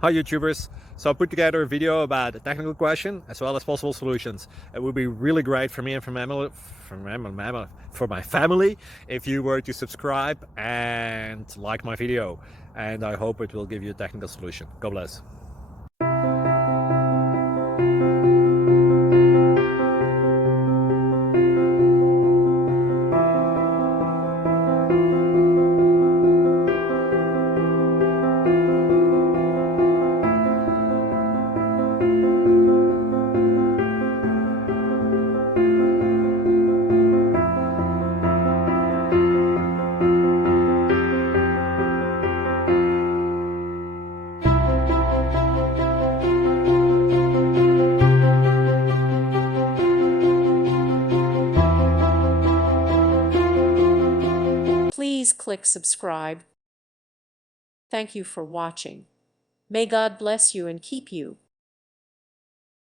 Hi YouTubers. So I put together a video about a technical question as well as possible solutions. It would be really great for me and for my family if you were to subscribe and like my video. And I hope it will give you a technical solution. God bless. Please click subscribe. Thank you for watching. May God bless you and keep you.